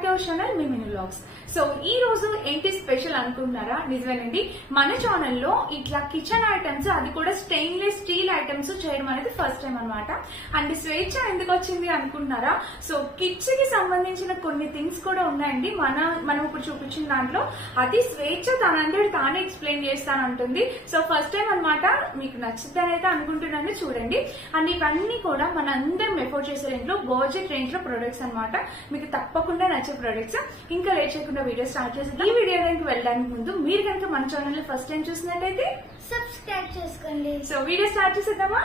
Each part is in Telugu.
Back to our channel me mini vlogs. So ఈ రోజు ఏంటి స్పెషల్ అనుకుంటున్నారా? నిజమేనండి, మన ఛానల్లో ఇట్లా కిచెన్ ఐటమ్స్, అది కూడా స్టెయిన్లెస్ స్టీల్ ఐటమ్స్ చేయడం అనేది ఫస్ట్ టైం అనమాట. అండ్ స్వేచ్ఛ ఎందుకు వచ్చింది అనుకుంటున్నారా? సో కిడ్స్ కి సంబంధించిన కొన్ని థింగ్స్ కూడా ఉన్నాయండి మనం ఇప్పుడు చూపించిన దాంట్లో. అది స్వేచ్ఛ తనందరూ తానే ఎక్స్ప్లెయిన్ చేస్తానంటుంది. సో ఫస్ట్ టైం అనమాట, మీకు నచ్చుతుందని అయితే అనుకుంటున్నాను. చూడండి. అండ్ ఇవన్నీ కూడా మన అందరం ఎఫోర్డ్ చేసే రేంజ్ లో, బడ్జెట్ రేంజ్ లో ప్రొడక్ట్స్ అనమాట. మీకు తప్పకుండా నచ్చే ప్రొడక్ట్స్. ఇంకా లేట్ చేయకుండా వీడియో స్టార్ట్ చేసి ఈ వీడియోలోకి వెళ్ళడానికి ముందు మీరు కనుక మన ఛానల్ లో ఫస్ట్ టైం చూసినట్లయితే సబ్స్క్రైబ్ చేసుకోండి. సో వీడియో స్టార్ట్ చేసేద్దామా?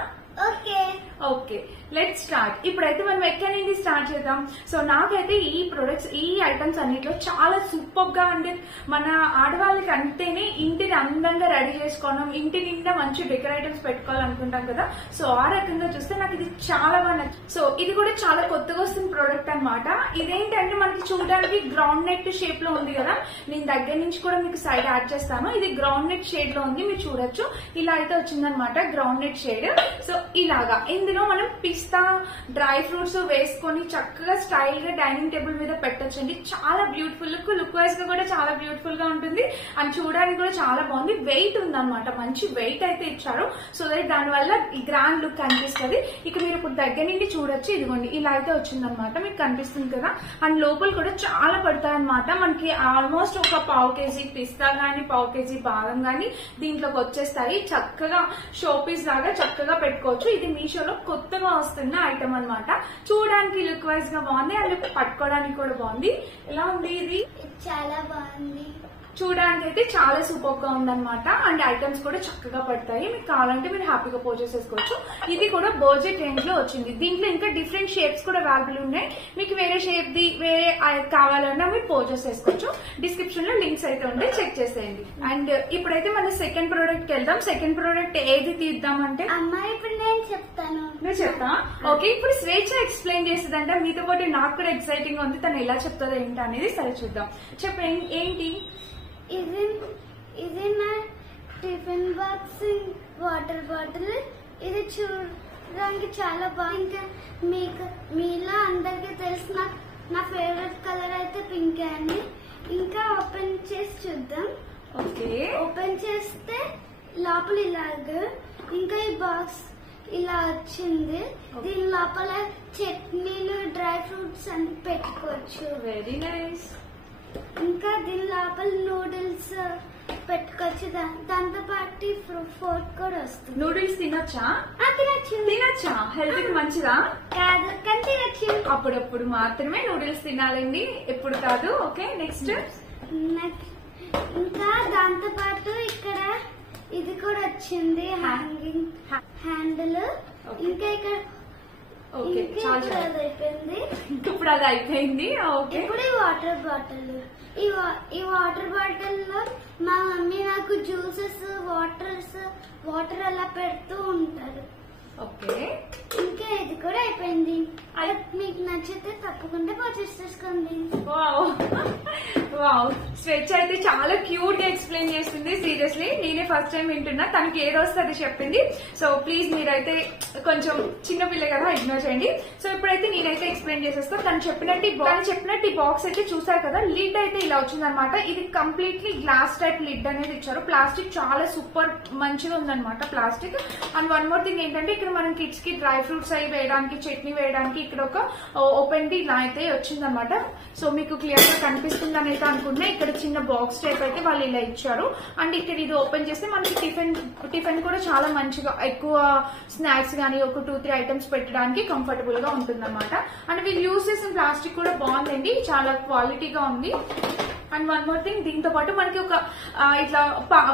Okay, let start. ఇప్పుడైతే మనం ఎక్కడి నుంచి స్టార్ట్ చేద్దాం. సో నాకైతే ఈ ప్రొడక్ట్స్, ఈ ఐటమ్స్ అన్నిట్లో చాలా సూపర్ గా, అంటే మన ఆడవాళ్ళకి అంటేనే ఇంటిని అందంగా రెడీ చేసుకోవడం, ఇంటి నిండా మంచి డెకర్ ఐటమ్స్ పెట్టుకోవాలనుకుంటాం కదా. సో ఆ రకంగా చూస్తే నాకు ఇది చాలా బాగా నచ్చింది. సో ఇది కూడా చాలా కొత్తగా వస్తున్న ప్రోడక్ట్ అనమాట. ఇదేంటంటే మనకి చూడడానికి గ్రౌండ్ నెట్ షేప్ లో ఉంది కదా. నేను దగ్గర నుంచి కూడా మీకు సైడ్ యాడ్ చేస్తాను. ఇది గ్రౌండ్ నెట్ షేడ్ లో ఉంది, మీరు చూడొచ్చు. ఇలా అయితే వచ్చిందనమాట గ్రౌండ్ నెట్ షేడ్. సో ఇలాగా ఇందులో మనం పిస్తా, డ్రై ఫ్రూట్స్ వేసుకొని చక్కగా స్టైల్ గా డైనింగ్ టేబుల్ మీద పెట్టొచ్చండి. చాలా బ్యూటిఫుల్ లుక్ వైజ్ గా కూడా చాలా బ్యూటిఫుల్ గా ఉంటుంది. అండ్ చూడడానికి కూడా చాలా బాగుంది. వెయిట్ ఉందన్నమాట, మంచి వెయిట్ అయితే ఇచ్చారు. సో దట్ దానివల్ల ఈ గ్రాండ్ లుక్ కనిపిస్తుంది. ఇక మీరు ఇప్పుడు దగ్గర నుండి చూడొచ్చు. ఇదిగోండి, ఇలా అయితే వచ్చిందనమాట, మీకు కనిపిస్తుంది కదా. అండ్ లోపల కూడా చాలా పడతాయి అనమాట. మనకి ఆల్మోస్ట్ ఒక పావు కేజీ పిస్తా గానీ, పావు కేజీ బాదం గానీ దీంట్లోకి వచ్చేస్తాయి. చక్కగా షోపీస్ లాగా చక్కగా పెట్టుకోవచ్చు. ఇది మీషోలో కొత్తగా వస్తున్న ఐటమ్ అనమాట. చూడడానికి లుక్ వైజ్ గా బాగుంది, అండ్ పట్టుకోవడానికి కూడా బాగుంది. ఎలా ఉంది ఇది? చాలా బాగుంది. చూడడానికి అయితే చాలా సూపర్ గా ఉందన్నమాట. అండ్ ఐటమ్స్ కూడా చక్కగా పడతాయి. మీకు కావాలంటే మీరు హ్యాపీగా పర్చేస్ చేసుకోవచ్చు. ఇది కూడా బడ్జెట్ రేంజ్ లో వచ్చింది. దీంట్లో ఇంకా డిఫరెంట్ షేప్స్ కూడా అవైలబుల్ ఉన్నాయి. మీకు వేరే షేప్ ది వేరే కావాలన్నా మీరు పర్చేస్ చేసుకోవచ్చు. డిస్క్రిప్షన్ లో లింక్స్ అయితే ఉంటాయి, చెక్ చేసేయండి. అండ్ ఇప్పుడైతే మన సెకండ్ ప్రోడక్ట్ కి వెళ్దాం. సెకండ్ ప్రోడక్ట్ ఏది తీద్దామంటే, అమ్మాయి ఇప్పుడు నేను చెప్తాను. నేను చెప్తా. ఓకే, ఇప్పుడు స్వేచ్ఛ ఎక్స్ప్లెయిన్ చేస్తుందంటే మీతో పాటు నాకు కూడా ఎక్సైటింగ్ ఉంది. తను ఎలా చెప్తుందో ఏంటి అనేది. సరే చూద్దాం. చెప్పండి ఏంటి? ఇది నా టిఫిన్ బాక్స్, వాటర్ బాటిల్. ఇది చూడడానికి చాలా బాగుంది. ఇంకా మీలో అందరికీ తెలిసిన నా ఫేవరెట్ కలర్ అయితే పింక్ అండి. ఇంకా ఓపెన్ చేసి చూద్దాం. ఓకే, ఓపెన్ చేస్తే లోపల ఇలాగా, ఇంకా ఈ బాక్స్ ఇలా వచ్చింది. దీని లోపల చట్నీలు, డ్రై ఫ్రూట్స్ అన్ని పెట్టుకోవచ్చు. Very nice. ఇంకా దీని లోపల నూడిల్స్ పెట్టుకోవచ్చు. దాంతో పాటు ఫోర్క్ కూడా వస్తుంది. నూడిల్స్ తినొచ్చా? తినొచ్చు. హెల్త్ కి మంచిదా? కాదు, కానీ తినొచ్చు. అప్పుడప్పుడు మాత్రమే నూడిల్స్ తినాలండి, ఎప్పుడు కాదు. Okay, next. ఇంకా దాంతో పాటు ఇక్కడ ఇది కూడా వచ్చింది, హ్యాంగింగ్ హ్యాండిల్. ఇంకా ఇక్కడ అయిపోయింది. ఇప్పుడు అది అయిపోయింది. ఓకే, ఇప్పుడు ఈ వాటర్ బాటిల్. ఈ వాటర్ బాటిల్ లో మా మమ్మీ నాకు జ్యూసెస్, వాటర్ అలా పెడుతూ ఉంటారు. ఓకే, ఇంకా ఇది కూడా అయిపోయింది. అది మీకు నచ్చితే తప్పకుండా పర్చేస్ చేసుకోండి. వావ్, స్వేచ్ఛ అయితే చాలా క్యూట్ గా ఎక్స్ప్లెయిన్ చేస్తుంది. సీరియస్లీ నేనే ఫస్ట్ టైం వింటున్నా. తనకి ఏది వస్తే అది చెప్పింది. సో ప్లీజ్ మీరైతే కొంచెం చిన్నపిల్ల కదా, ఇగ్నోర్ చేయండి. సో ఇప్పుడైతే నేనైతే ఎక్స్ప్లెయిన్ చేసేస్తా. తను చెప్పినట్టు ఈ బాక్స్ అయితే చూసారు కదా. లిడ్ అయితే ఇలా వచ్చిందనమాట. ఇది కంప్లీట్లీ గ్లాస్ టైప్ లిడ్ అనేది ఇచ్చారు. ప్లాస్టిక్ చాలా సూపర్ మంచిగా ఉందన్నమాట, plastic. And one more thing ఏంటంటే, ఇక్కడ మనం కిడ్స్ కి డ్రై ఫ్రూట్స్ అవి వేయడానికి, చట్నీ వేయడానికి ఇక్కడ ఒక ఓపెన్ ది ఇలా అయితే వచ్చిందనమాట. సో మీకు క్లియర్ గా కనిపిస్తుంది అని అయితే అనుకుంటున్నా. ఇక్కడ చిన్న బాక్స్ టైప్ అయితే వాళ్ళు ఇలా ఇచ్చారు. అండ్ ఇక్కడ ఇది ఓపెన్ చేస్తే మనకి టిఫిన్ కూడా చాలా మంచిగా, ఎక్కువ స్నాక్స్ గానీ ఒక 2-3 ఐటమ్స్ పెట్టడానికి కంఫర్టబుల్ గా ఉంటుందన్నమాట. అండ్ వీళ్ళు యూజ్ చేసిన ప్లాస్టిక్ కూడా బాగుందండి, చాలా క్వాలిటీగా ఉంది. అండ్ వన్ మోర్ థింగ్, దీంతో పాటు మనకి ఒక ఇట్లా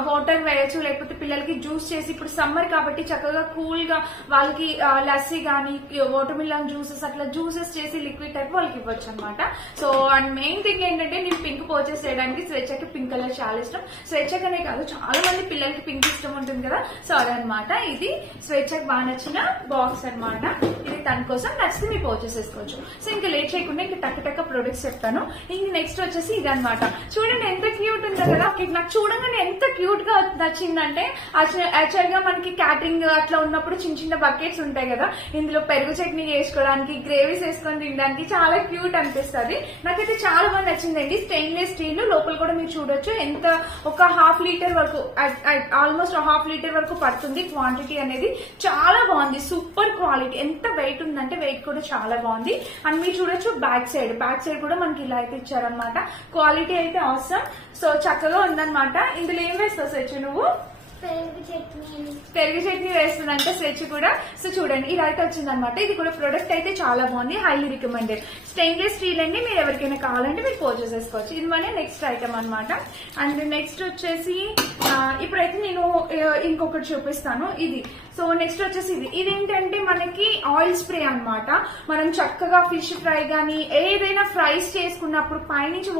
వాటర్ వేయచ్చు, లేకపోతే పిల్లలకి జ్యూస్ చేసి, ఇప్పుడు సమ్మర్ కాబట్టి చక్కగా కూల్ గా వాళ్ళకి లస్సీ గానీ, వాటర్ మిలన్ జ్యూసెస్, అట్లా జ్యూసెస్ చేసి లిక్విడ్ టైప్ వాళ్ళకి ఇవ్వచ్చు అనమాట. సో అండ్ మెయిన్ థింగ్ ఏంటంటే, నేను పింక్ పర్చేస్ చేయడానికి స్వేచ్ఛకి పింక్ కలర్ చాలా ఇష్టం. స్వేచ్ఛకనే కాదు, చాలా మంది పిల్లలకి పింక్ ఇష్టం ఉంటుంది కదా. సో అదనమాట, ఇది స్వేచ్ఛకి బాగా నచ్చిన బాక్స్ అనమాట. ఇది తన కోసం నచ్చితే మీరు పర్చేస్ చేసుకోవచ్చు. సో ఇంకా లేట్ చేయకుండా ఇంకా టక్క ప్రొడక్ట్స్ చెప్తాను. ఇంక నెక్స్ట్ వచ్చేసి ఇది అనమాట. చూడండి ఎంత క్యూట్ ఉందో కదా. నాకు చూడంగానే ఎంత క్యూట్ గా నచ్చిందంటే యాక్చువల్ గా మనకి క్యాటరింగ్ అట్లా ఉన్నప్పుడు చిన్న చిన్న బకెట్స్ ఉంటాయి కదా, ఇందులో పెరుగు చట్నీ చేసుకోవడానికి, గ్రేవీస్ వేసుకొని తినడానికి చాలా క్యూట్ అనిపిస్తుంది. నాకైతే చాలా బాగా నచ్చిందండి. స్టెయిన్లెస్ స్టీల్, లోపల కూడా మీరు చూడొచ్చు ఎంత ఒక ½ లీటర్ వరకు, ఆల్మోస్ట్ ½ లీటర్ వరకు పడుతుంది క్వాంటిటీ అనేది. చాలా బాగుంది, సూపర్ క్వాలిటీ. ఎంత వెయిట్ ఉందంటే వెయిట్ కూడా చాలా బాగుంది. అండ్ మీరు చూడొచ్చు బ్యాక్ సైడ్ కూడా మనకి ఇలా అయితే ఇచ్చారనమాట. క్వాలిటీ అయితే అవసరం. సో చక్కగా ఉందన్నమాట. ఇందులో ఏం వేస్తావు స్వెచ్ నువ్వు? పెరుగు చట్నీ వేస్తుందంటే స్వెచ్ కూడా. సో చూడండి ఇలా అయితే వచ్చిందనమాట. ఇది కూడా ప్రొడక్ట్ అయితే చాలా బాగుంది, హైలీ రికమెండెడ్. స్టెయిన్లెస్ స్టీల్ అండి, మీరు ఎవరికైనా కావాలంటే మీరు పర్చేస్ చేసుకోవచ్చు. ఇది మన నెక్స్ట్ ఐటమ్ అనమాట. అండ్ నెక్స్ట్ వచ్చేసి ఇప్పుడైతే నేను ఇంకొకటి చూపిస్తాను. ఇది సో నెక్స్ట్ వచ్చేసి ఇదేంటంటే మనకి ఆయిల్ స్ప్రే అనమాట. మనం చక్కగా ఫిష్ ఫ్రై గానీ ఏదైనా ఫ్రైస్ చేసుకున్నప్పుడు పైనుంచి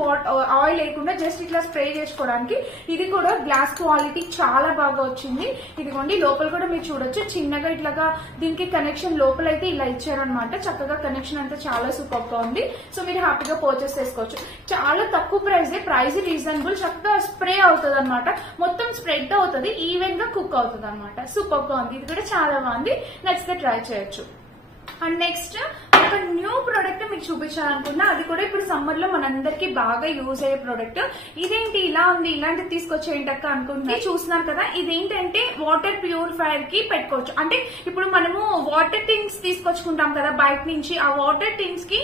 ఆయిల్ లేకుండా జస్ట్ ఇట్లా స్ప్రే చేసుకోవడానికి. ఇది కూడా గ్లాస్ క్వాలిటీ చాలా బాగా వచ్చింది. ఇదిగోండి లోపల కూడా మీరు చూడొచ్చు, చిన్నగా ఇట్లాగా దీనికి కనెక్షన్ లోపల అయితే ఇలా ఇచ్చారనమాట. చక్కగా కనెక్షన్ అంతా చాలా సూపర్ గా ఉంది. సో మీరు హ్యాపీగా పర్చేస్ చేసుకోవచ్చు. చాలా తక్కువ ప్రైస్ రీజనబుల్. చక్కగా స్ప్రే అవుతుంది అనమాట, మొత్తం స్ప్రెడ్ అవుతుంది, ఈవెన్ గా కుక్ అవుతుంది అనమాట. సూపర్ గా ఉంది. ఇది కూడా చాలా బాగుంది, నచ్చితే ట్రై చేయొచ్చు. అండ్ నెక్స్ట్ ఒక న్యూ ప్రోడక్ట్ మీకు చూపించాలనుకున్నా, అది కూడా ఇప్పుడు సమ్మర్ లో మనందరికి బాగా యూజ్ అయ్యే ప్రోడక్ట్. ఇదేంటి ఇలా ఉంది, ఇలాంటివి తీసుకొచ్చేంటక్క అనుకుంటే చూస్తున్నారు కదా. ఇదేంటంటే వాటర్ ప్యూరిఫైయర్ కి పెట్టుకోవచ్చు. అంటే ఇప్పుడు మనము వాటర్ టిన్స్ తీసుకొచ్చుకుంటాం కదా బయట నుంచి, ఆ వాటర్ టిన్స్ కి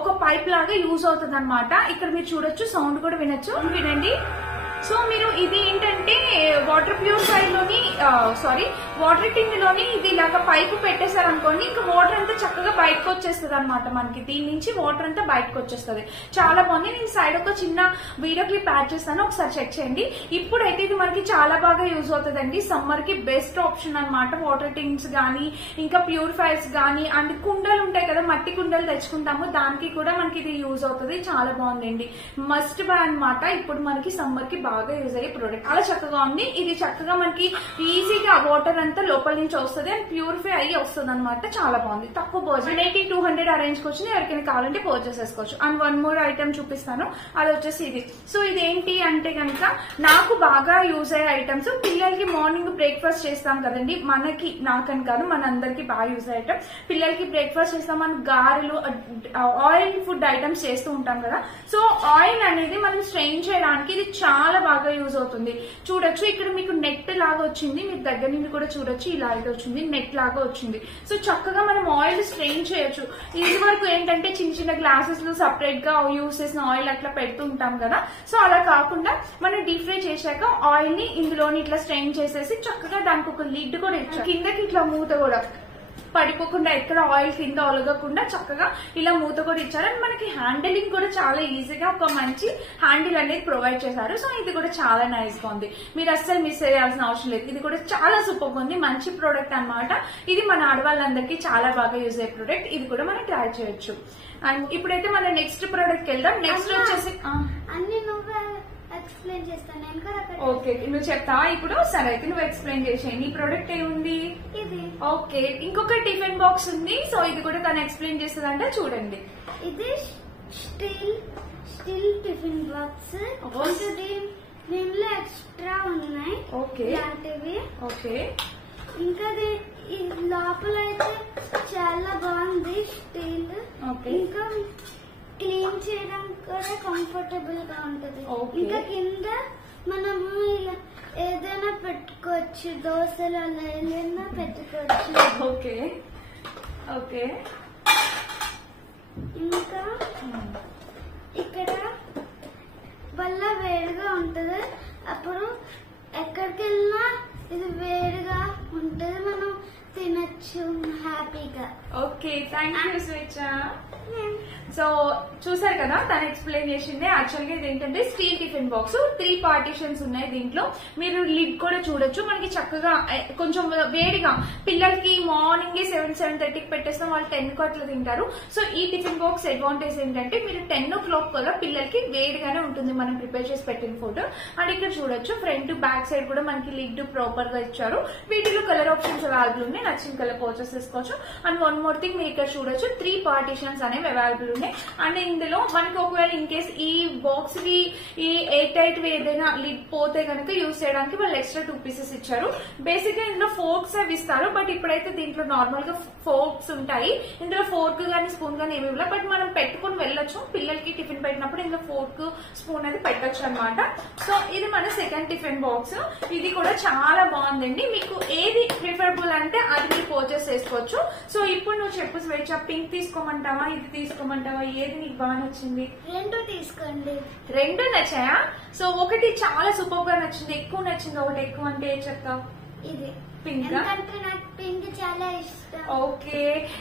ఒక పైప్ లాగా యూజ్ అవుతుంది అనమాట. ఇక్కడ మీరు చూడొచ్చు, సౌండ్ కూడా వినొచ్చు, వినండి. సో మీరు ఇది ఏంటంటే వాటర్ ప్యూరిఫైర్ లోని వాటర్ టిన్ లోని ఇది ఇలాగా పైపు పెట్టేశారు అనుకోండి, ఇంకా వాటర్ అంతా చక్కగా బయటకు వచ్చేస్తుంది అనమాట. మనకి దీని నుంచి వాటర్ అంతా బయటకు వచ్చేస్తుంది. చాలా బాగుంది. నేను సైడ్ ఒక చిన్న వీడియో క్లిప్ యాడ్ చేస్తాను, ఒకసారి చెక్ చేయండి. ఇప్పుడైతే ఇది మనకి చాలా బాగా యూజ్ అవుతుందండి. సమ్మర్ కి బెస్ట్ ఆప్షన్ అనమాట. వాటర్ టిన్స్ గానీ, ఇంకా ప్యూరిఫైర్స్ గానీ, అండ్ కుండలు ఉంటాయి కదా, మట్టి కుండలు తెచ్చుకుంటాము, దానికి కూడా మనకి ఇది యూజ్ అవుతుంది. చాలా బాగుందండి, మస్ట్ బై అనమాట. ఇప్పుడు మనకి సమ్మర్ కి బాగా యూజ్ అయ్యే ప్రోడక్ట్. చాలా చక్కగా ఉంది. ఇది చక్కగా మనకి ఈజీగా వాటర్ అంతా లోపల నుంచి వస్తుంది అండ్ ప్యూరిఫై అయ్యి వస్తుంది అనమాట. చాలా బాగుంది. తక్కువ బడ్జెట్ 200 ఆ రేంజ్ కి వచ్చి ఎవరికైనా కావాలంటే పర్చేస్ చేసుకోవచ్చు. అండ్ వన్ మోర్ ఐటమ్ చూపిస్తాను, అది వచ్చేసి ఇది. సో ఇది ఏంటి అంటే కనుక నాకు బాగా యూజ్ అయ్యే ఐటమ్స్. పిల్లలకి మార్నింగ్ బ్రేక్ఫాస్ట్ చేస్తాం కదండి, నాకని కాదు మనందరికి బాగా యూజ్ అయ్యే ఐటమ్. పిల్లలకి బ్రేక్ఫాస్ట్ చేస్తాం, మనం గారెలు, ఆయిల్ ఫుడ్ ఐటమ్స్ చేస్తూ ఉంటాం కదా. సో ఆయిల్ అనేది మనం స్ట్రెయిన్ చేయడానికి ఇది చాలా బాగా యూజ్ అవుతుంది. చూడొచ్చు ఇక్కడ మీకు నెట్ లాగా వచ్చింది, మీరు దగ్గర నుండి కూడా చూడొచ్చు, ఇలా అయితే వచ్చింది, నెట్ లాగా వచ్చింది. సో చక్కగా మనం ఆయిల్ స్ట్రెయిన్ చేయొచ్చు. ఇది వరకు ఏంటంటే చిన్న చిన్న గ్లాసెస్ లో సపరేట్ గా యూజ్ చేసిన ఆయిల్ అట్లా పెడుతూ ఉంటాం కదా. సో అలా కాకుండా మనం డీప్ ఫ్రై చేశాక ఆయిల్ ని ఇందులోని ఇట్లా స్ట్రెయిన్ చేసేసి చక్కగా దానికి ఒక లిడ్ కూడా ఇచ్చారు, కిందకి ఇట్లా మూత కూడా పడిపోకుండా, ఎక్కడ ఆయిల్ కింద ఒలగకుండా చక్కగా ఇలా మూత కూడా ఇచ్చారు. అండ్ మనకి హ్యాండిలింగ్ కూడా చాలా ఈజీగా ఒక మంచి హ్యాండిల్ అనేది ప్రొవైడ్ చేశారు. సో ఇది కూడా చాలా నైస్ గా ఉంది, మీరు అస్సలు మిస్ అయ్యాల్సిన అవసరం లేదు. ఇది కూడా చాలా సూపర్ గా ఉంది, మంచి ప్రోడక్ట్ అనమాట. ఇది మన ఆడవాళ్ళందరికీ చాలా బాగా యూజ్ అయ్యే ప్రోడక్ట్. ఇది కూడా మనం ట్రై చేయొచ్చు. అండ్ ఇప్పుడైతే మన నెక్స్ట్ ప్రోడక్ట్ వెళ్దాం. నెక్స్ట్ వచ్చేసి ఎక్స్ప్లెయిన్ చేస్తాను. ఓకే నువ్వు చెప్తావా ఇప్పుడు? సరే అయితే నువ్వు ఎక్స్ప్లెయిన్ చేసేయండి. ఈ ప్రోడక్ట్ ఏముంది? ఇది. ఓకే ఇంకొక టిఫిన్ బాక్స్ ఉంది. సో ఇది కూడా తను ఎక్స్ప్లెయిన్ చేస్తుందంటే చూడండి. ఇది స్టీల్ టిఫిన్ బాక్స్. దీనిలో ఎక్స్ట్రా ఉన్నాయి ఇలాంటివి. ఓకే ఇంకా లోపల అయితే చాలా బాగుంది స్టీల్. ఇంకా క్లీన్ చేయడం కూడా కంఫర్టబుల్ గా ఉంటది. ఇంకా కింద మనము ఇలా ఏదైనా పెట్టుకోవచ్చు, దోశలు అలా ఏదైనా పెట్టుకోవచ్చు. ఓకే ఓకే ఇంకా ఇక్కడ వల్ల వేడిగా ఉంటది, అప్పుడు ఎక్కడికి వెళ్ళినా ఇది వేడిగా ఉంటది, మనం తినచ్చు హ్యాపీగా. ఓకే థ్యాంక్ యూ స్వేచ్ఛ. సో చూసారు కదా తను ఎక్స్ప్లెయిన్ చేసింది. యాక్చువల్ గా ఇది ఏంటంటే స్టీల్ టిఫిన్ బాక్స్, 3 పార్టీషన్స్ ఉన్నాయి దీంట్లో. మీరు లిడ్ కూడా చూడొచ్చు. మనకి చక్కగా కొంచెం వేడిగా పిల్లలకి మార్నింగ్ 7-7:30కి పెట్టేస్తాం, వాళ్ళు 10కు అట్లా తింటారు. సో ఈ టిఫిన్ బాక్స్ అడ్వాంటేజ్ ఏంటంటే మీరు 10 o'clock కదా పిల్లలకి వేడిగానే ఉంటుంది మనం ప్రిపేర్ చేసి పెట్టిన ఫుడ్. అండ్ ఇక్కడ చూడొచ్చు ఫ్రంట్ బ్యాక్ సైడ్ కూడా మనకి లిడ్ ప్రాపర్ గా ఇచ్చారు. వీటిలో కలర్ ఆప్షన్స్ అవైలబుల్ ఉన్నాయి. నచ్చిన కలర్ పర్చేస్ చేసుకోవచ్చు. అండ్ వన్ మోర్ థింగ్ మీరు ఇక్కడ చూడొచ్చు 3 పార్టీషన్స్ అనేవి అవైలబుల్ ఉన్నాయి. అండ్ ఇందులో మనకి ఒకవేళ ఇన్ కేస్ ఈ బాక్స్ కి ఈ ఎయిర్ టైట్ ఏదైనా లిడ్ పోతే కనుక యూజ్ చేయడానికి వాళ్ళు ఎక్స్ట్రా 2 పీసెస్ ఇచ్చారు. బేసిక్ గా ఇందులో ఫోర్క్స్ అవి ఇస్తారు, బట్ ఇప్పుడైతే దీంట్లో నార్మల్ గా ఫోర్క్స్ ఉంటాయి. ఇందులో ఫోర్క్ గానీ స్పూన్ గానీ ఏమి బట్ మనం పెట్టుకుని వెళ్ళొచ్చు. పిల్లలకి టిఫిన్ పెట్టినప్పుడు ఇందులో ఫోర్క్ స్పూన్ అది పెట్టొచ్చు అనమాట. సో ఇది మన సెకండ్ టిఫిన్ బాక్స్. ఇది కూడా చాలా బాగుందండి. మీకు ఏది ప్రిఫరబుల్ అంటే అది మీరు పర్చేస్ చేసుకోవచ్చు. సో ఇప్పుడు నువ్వు చెప్పు స్వేచ్ఛ, పింక్ తీసుకోమంటావా ఇది తీసుకోమంటావా, ఏది నీకు బాగా నచ్చింది? 2 తీసుకోండి. 2 నచ్చాయా? సో ఒకటి చాలా సూపర్ గా నచ్చింది, ఎక్కువ నచ్చింది ఒకటి. ఎక్కువ అంటే ఏం చెప్తావు? ఇది పింక్. ఎందుకంటే నాకు పింక్ చాలా ఇష్టం. ఓకే,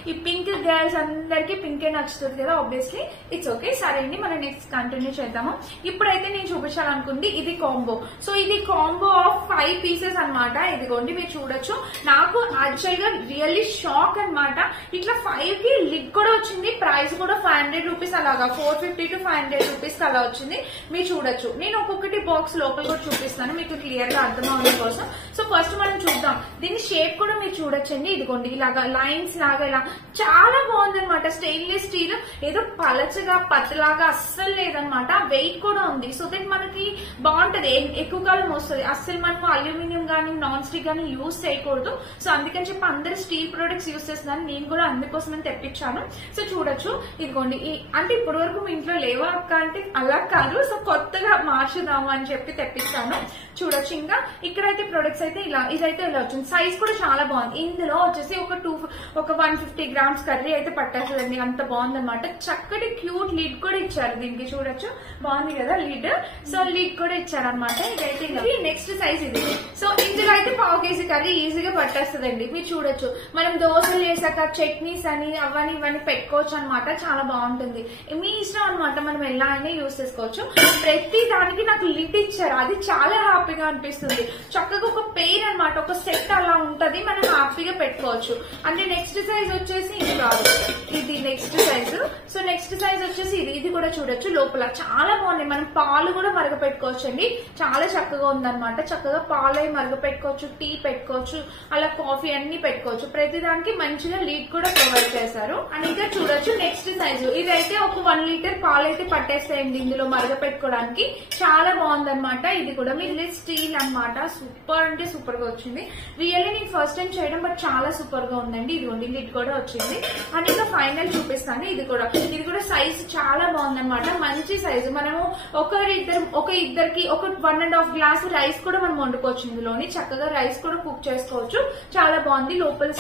ఈ పింక్ గర్ల్స్ అందరికి పింకే నచ్చుతుంది కదా ఆబ్వియస్లీ. It's okay. సరే అండి, మనం నెక్స్ట్ కంటిన్యూ చేద్దాము. ఇప్పుడైతే నేను చూపించాలనుకుంది ఇది కాంబో. సో ఇది కాంబో ఆఫ్ 5 పీసెస్ అనమాట. ఇదిగోండి మీరు చూడొచ్చు. నాకు యాక్చువల్ గా రియల్లీ షాక్ అనమాట. ఇట్లా 5 కి లిడ్ కూడా వచ్చింది. ప్రైస్ కూడా 500 రూపీస్ అలాగా 450 to 500 రూపీస్ అలా వచ్చింది. మీరు చూడొచ్చు. నేను ఒక్కొక్కటి బాక్స్ లోపల కూడా చూపిస్తాను మీకు క్లియర్ గా అర్థం అవడం కోసం. సో ఫస్ట్ మనం చూద్దాం. దీని షేప్ కూడా మీరు చూడొచ్చండి. ఇదిగోండి ఇలాగా లైన్స్ లాగా ఇలా చాలా బాగుంది అనమాట. స్టెయిన్లెస్ స్టీల్, ఏదో పలచగా పతలాగా అస్సలు లేదనమాట. వెయిట్ కూడా ఉంది. సో దట్ మనకి బాగుంటది, ఎక్కువ కాలం వస్తుంది. అస్సలు మనం అల్యూమినియం గానీ నాన్ స్టిక్ గానీ యూజ్ చేయకూడదు. సో అందుకని చెప్పి అందరు స్టీల్ ప్రొడక్ట్స్ యూజ్ చేస్తున్నాను. నేను కూడా అందుకోసమని తెప్పించాను. సో చూడొచ్చు. ఇదిగోండి అంటే ఇప్పటి వరకు మీ ఇంట్లో లేవా అక్క అంటే అలా కాదు. సో కొత్తగా మార్చుదాము అని చెప్పి తెప్పించాను. చూడొచ్చు. ఇంకా ఇక్కడైతే ప్రొడక్ట్స్ అయితే ఇదైతే ఇలా వచ్చింది. సైజ్ కూడా చాలా బాగుంది. ఇందులో వచ్చేసి ఒక 150 గ్రామ్స్ కర్రీ అయితే పట్టేస్తుందండి. అంత బాగుంది అనమాట. చక్కటి క్యూట్ లిడ్ కూడా ఇచ్చారు దీనికి. చూడొచ్చు, బాగుంది కదా లిడ్. సో లిడ్ కూడా ఇచ్చారనమాట. ఇదైతే నెక్స్ట్ సైజ్ ఇది. సో ఇందులో అయితే 1/2 కేజీ కర్రీ ఈజీగా పట్టేస్తుందండి. మీరు చూడొచ్చు. మనం దోశలు చేసాక చట్నీస్ అని అవన్నీ ఇవన్నీ పెట్టుకోవచ్చు అనమాట. చాలా బాగుంటుంది. మీ ఇష్టం అనమాట, మనం ఎలా అయినా యూజ్ చేసుకోవచ్చు. ప్రతి దానికి నాకు లిడ్ ఇచ్చారు. అది చాలా హ్యాపీగా అనిపిస్తుంది. చక్కగా ఒక పెయిర్ అనమాట, ఒక సెట్ అలా ఉంటది. మనం హ్యాపీగా పెట్టుకోవచ్చు. అంటే నెక్స్ట్ సైజ్ వచ్చేసి ఇది కాదు, ఇది next size. So next size వచ్చేసి ఇది కూడా చూడొచ్చు. లోపల చాలా బాగుంది. మనం పాలు కూడా మరగ పెట్టుకోవచ్చు అండి. చాలా చక్కగా ఉందన్నమాట. చక్కగా పాలు అవి మరగ పెట్టుకోవచ్చు, టీ పెట్టుకోవచ్చు, అలా కాఫీ అన్ని పెట్టుకోవచ్చు. ప్రతి దానికి మంచిగా లీడ్ కూడా ప్రొవైడ్ చేశారు. అండ్ ఇంకా చూడొచ్చు నెక్స్ట్ సైజు. ఇదైతే ఒక 1 లీటర్ పాలు అయితే పట్టేస్తాయండి ఇందులో మరగ పెట్టుకోవడానికి. చాలా బాగుందన్నమాట. ఇది కూడా మీరు స్టీల్ అనమాట. సూపర్ అంటే సూపర్ గా వచ్చింది. రియల్లీ నేను ఫస్ట్ టైం చేయడం, బట్ చాలా సూపర్ గా ఉందండి. ఇదిగోండి లిడ్ కూడా వచ్చింది. అండ్ ఇంకా ఫైనల్ చూపిస్తాను. ఇది కూడా సైజ్ చాలా బాగుందన్నమాట. మంచి సైజు. మనము ఇద్దరికి ఒక 1.5 గ్లాస్ రైస్ కూడా మనం వండుకోవచ్చు. ఇందులోని చక్కగా రైస్ కూడా కుక్ చేసుకోవచ్చు. చాలా బాగుంది. లోపల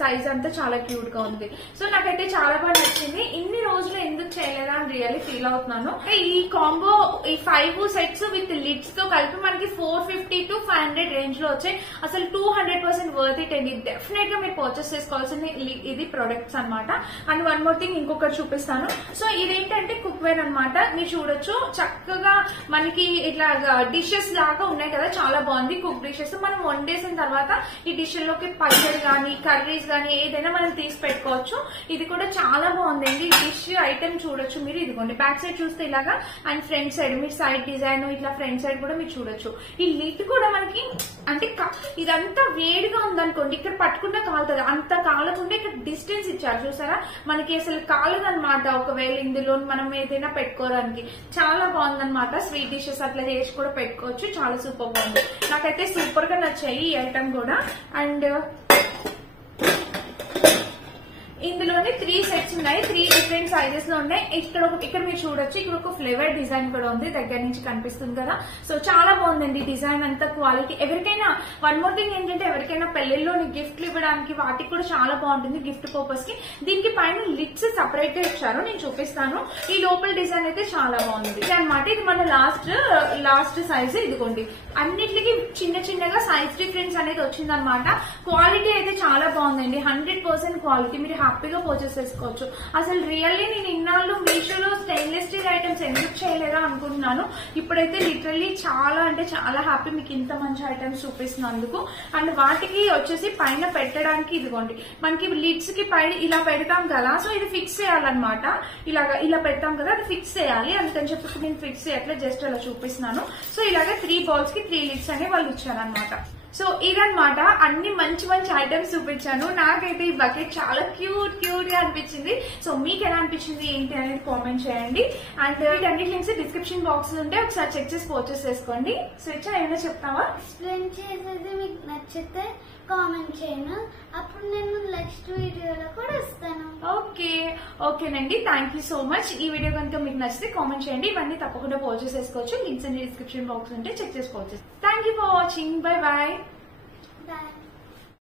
సైజ్ అంతా చాలా క్యూట్ గా ఉంది. సో నాకైతే చాలా బాగా నచ్చింది. ఇన్ని రోజులు ఎందుకు చేయలేదా అని రియల్లీ ఫీల్ అవుతున్నాను. ఈ కాంబో ఈ 5 సెట్స్ విత్ లిడ్స్ తో కలిపి మనకి 450 to 500 రేంజ్ లో వచ్చాయి. అసలు 200% వర్త్ ఇట్ అండి. డెఫినెట్ గా మీరు పర్చేస్ చేసుకోవాల్సిన ఇది ప్రొడక్ట్స్ అనమాట. అండ్ వన్ మోర్ థింగ్ ఇంకొకటి చూపిస్తాను. సో ఇదేంటంటే కుక్ వేర్ అనమాట. మీరు చూడొచ్చు. చక్కగా మనకి ఇట్లా డిషెస్ లాగా ఉన్నాయి కదా, చాలా బాగుంది. కుక్ డిషెస్ మనం వండేసిన తర్వాత ఈ డిష్ లోకి పచ్చడి గానీ కర్రీస్ గానీ ఏదైనా మనం తీసి పెట్టుకోవచ్చు. ఇది కూడా చాలా బాగుందండి. డిష్ ఐటమ్ చూడొచ్చు మీరు. ఇదిగోండి బ్యాక్ సైడ్ చూస్తే ఇలాగా, అండ్ ఫ్రంట్ సైడ్ మీరు సైడ్ డిజైన్ ఇట్లా ఫ్రంట్ సైడ్ కూడా మీరు చూడొచ్చు. ఈ లిడ్ కూడా మనకి అంటే ఇదంతా వేడిగా ఉందనుకోండి, ఇక్కడ పట్టుకుంటే కాలుతుంది. అంత కాలకుండా ఇక్కడ డిస్టెన్స్ ఇచ్చారు చూసారా. మనకి అసలు కాలదనమాట ఒకవేళ ఇందులో మనం ఏదైనా పెట్టుకోవడానికి. చాలా బాగుందనమాట. స్వీట్ డిషెస్ అట్లా చేసి కూడా పెట్టుకోవచ్చు. చాలా సూపర్ బాగుంది. నాకైతే సూపర్ గా నచ్చాయి ఈ ఐటమ్ కూడా. అండ్ ఇందులోనే 3 సెట్స్ ఉన్నాయి. 3 డిఫరెంట్ సైజెస్ లో ఉన్నాయి. ఇక్కడ మీరు చూడొచ్చు. ఇక్కడ ఒక ఫ్లేవర్ డిజైన్ కూడా ఉంది. దగ్గర నుంచి కనిపిస్తుంది కదా. సో చాలా బాగుందండి డిజైన్ అంతా, క్వాలిటీ. ఎవరికైనా వన్ మోర్ థింగ్ ఏంటంటే, ఎవరికైనా పెళ్లిలోని గిఫ్ట్లు ఇవ్వడానికి వాటికి కూడా చాలా బాగుంటుంది గిఫ్ట్ పర్పస్ కి. దీనికి పైన లిడ్స్ సెపరేట్ గా ఇచ్చారు. నేను చూపిస్తాను. ఈ లోపల డిజైన్ అయితే చాలా బాగుంది. ఇది అనమాట. ఇది మన లాస్ట్ సైజ్. ఇదిగోండి అన్నిటికి చిన్న చిన్నగా సైజ్ డిఫరెన్స్ అనేది వచ్చిందనమాట. క్వాలిటీ అయితే చాలా బాగుందండి. 100% క్వాలిటీ. మీరు హ్యాపీగా పర్చేస్ చేసుకోవచ్చు. అసలు రియల్లీ నేను ఇన్నాళ్ళు మీషోలో స్టెయిన్లెస్ స్టీల్ ఐటమ్స్ ఎందుకు చేయలేదా అనుకుంటున్నాను. ఇప్పుడైతే లిటరల్లీ చాలా అంటే చాలా హ్యాపీ మీకు ఇంత మంచి ఐటమ్స్ చూపిస్తున్నందుకు. అండ్ వాటికి వచ్చేసి పైన పెట్టడానికి ఇదిగోండి మనకి లిడ్స్ కి పైన ఇలా పెడతాం కదా. సో ఇది ఫిక్స్ చేయాలన్నమాట. ఇలా పెడతాం కదా, అది ఫిక్స్ చేయాలి. అందుకని చెప్పి నేను ఫిక్స్ చేయట్లేదు, జస్ట్ అలా చూపిస్తున్నాను. సో ఇలాగా 3 బౌల్స్ కి 3 లిడ్స్ అనే వాళ్ళు ఇచ్చారనమాట. సో ఇదన్నమాట అన్ని మంచి మంచి ఐటమ్స్ చూపించాను. నాకైతే ఈ బకెట్ చాలా క్యూట్ గా అనిపించింది. సో మీకు ఎలా అనిపించింది ఏంటి అనేది కామెంట్ చేయండి. అండ్ వీటన్నిటి లింక్స్ డిస్క్రిప్షన్ బాక్స్ లో ఉంటే ఒకసారి చెక్ చేసి పర్చేస్ చేసుకోండి. స్వేచ్ఛ ఏమైనా చెప్తావా? ఎక్స్ప్లెయిన్ చేసేది మీకు నచ్చితే కామెంట్ చేయను, అప్పుడు నేను నెక్స్ట్ వీడియోలో కూడా ఇస్తాను. ఓకేనండి, థ్యాంక్ యూ సో మచ్. ఈ వీడియో కనుక మీకు నచ్చితే కామెంట్ చేయండి. ఇవన్నీ తప్పకుండా పర్చేస్ చేసుకోవచ్చు. లింక్స్ అన్ని డిస్క్రిప్షన్ బాక్స్ ఉంటే చెక్ చేసుకోవచ్చు. Thank you for watching. Bye bye.